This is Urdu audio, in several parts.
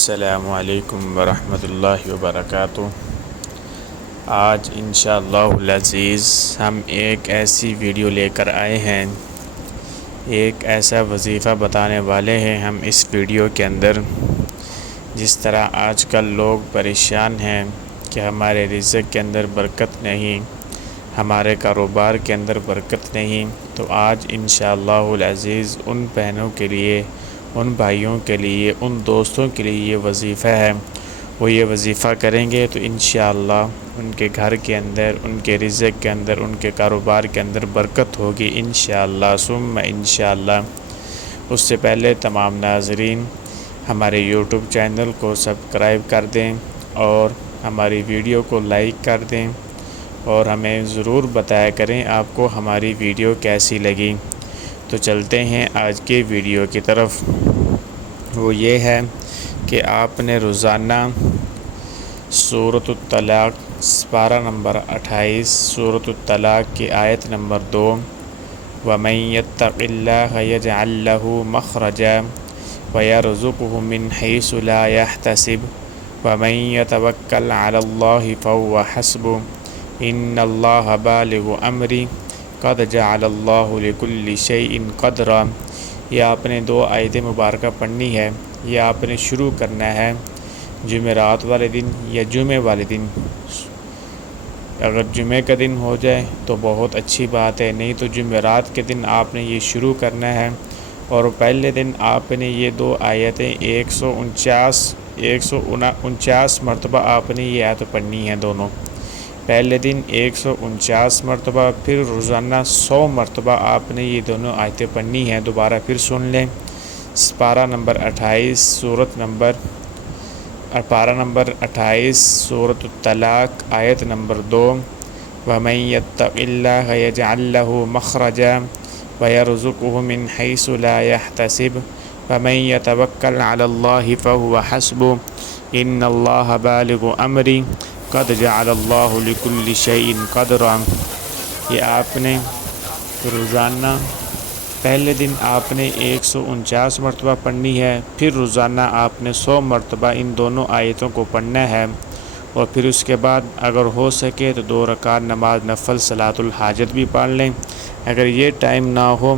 السلام علیکم ورحمۃ اللہ وبرکاتہ۔ آج انشاءاللہ العزیز ہم ایک ایسی ویڈیو لے کر آئے ہیں، ایک ایسا وظیفہ بتانے والے ہیں ہم اس ویڈیو کے اندر۔ جس طرح آج کل لوگ پریشان ہیں کہ ہمارے رزق کے اندر برکت نہیں، ہمارے کاروبار کے اندر برکت نہیں، تو آج انشاءاللہ العزیز ان بہنوں کے لیے، ان بھائیوں کے لیے، ان دوستوں کے لیے یہ وظیفہ ہے۔ وہ یہ وظیفہ کریں گے تو انشاءاللہ ان کے گھر کے اندر، ان کے رزق کے اندر، ان کے کاروبار کے اندر برکت ہوگی انشاءاللہ ثم انشاءاللہ۔ اس سے پہلے تمام ناظرین ہمارے یوٹیوب چینل کو سبسکرائب کر دیں اور ہماری ویڈیو کو لائک کر دیں، اور ہمیں ضرور بتایا کریں آپ کو ہماری ویڈیو کیسی لگی۔ تو چلتے ہیں آج کے ویڈیو کی طرف۔ وہ یہ ہے کہ آپ نے روزانہ سورۃ الطلاق پارہ نمبر 28 سورۃ الطلاق کی آیت نمبر 2 وَمَن يَتَّقِ اللَّهَ يَجْعَل لَّهُ مَخْرَجًا وَيَرْزُقْهُ مِنْ حَيْثُ لَا يَحْتَسِبُ وَمَن يَتَوَكَّلْ عَلَى اللَّهِ فَهُوَ حَسْبُهُ إِنَّ اللَّهَ بَالِغُ أَمْرِهِ قَدْ جَعَلَ اللَّهُ لِكُلِّ شَيْءٍ قَدْرًا۔ یہ آپ نے 2 آیتیں مبارکہ پڑھنی ہے۔ یہ آپ نے شروع کرنا ہے جمعرات والے دن یا جمعے والے دن۔ اگر جمعے کا دن ہو جائے تو بہت اچھی بات ہے، نہیں تو جمعرات کے دن آپ نے یہ شروع کرنا ہے، اور پہلے دن آپ نے یہ 2 آیتیں 149 مرتبہ آپ نے یہ آیت پڑھنی ہے دونوں۔ پہلے دن 149 مرتبہ، پھر روزانہ 100 مرتبہ آپ نے یہ دونوں آیتیں پڑھنی ہیں۔ دوبارہ پھر سن لیں، پارہ نمبر 28 سورۃ الطلاق آیت نمبر 2 وَمَن يَتَّقِ اللَّهَ يَجْعَل لَّهُ مَخْرَجًا وَيَرْزُقْهُ مِنْ حَيْثُ لَا يَحْتَسِبُ وَمَن يَتَوَكَّلْ عَلَى اللَّهِ فَهُوَ حَسْبُهُ إِنَّ اللَّهَ بَالِغُ أَمْرِهِ قَدْ جَعَلَ اللَّهُ لِكُلِّ شَيْءٍ قَدْرًا۔ یہ آپ نے روزانہ پہلے دن آپ نے 149 مرتبہ پڑھنی ہے، پھر روزانہ آپ نے 100 مرتبہ ان دونوں آیتوں کو پڑھنا ہے، اور پھر اس کے بعد اگر ہو سکے تو 2 رکعت نماز نفل صلاۃ الحاجت بھی پڑھ لیں۔ اگر یہ ٹائم نہ ہو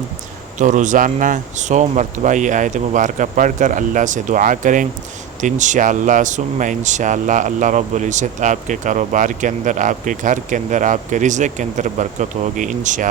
تو روزانہ 100 مرتبہ یہ آیت مبارکہ پڑھ کر اللہ سے دعا کریں، تو انشاءاللہ ثم انشاءاللہ اللہ رب العزت آپ کے کاروبار کے اندر، آپ کے گھر کے اندر، آپ کے رزق کے اندر برکت ہوگی انشاءاللہ۔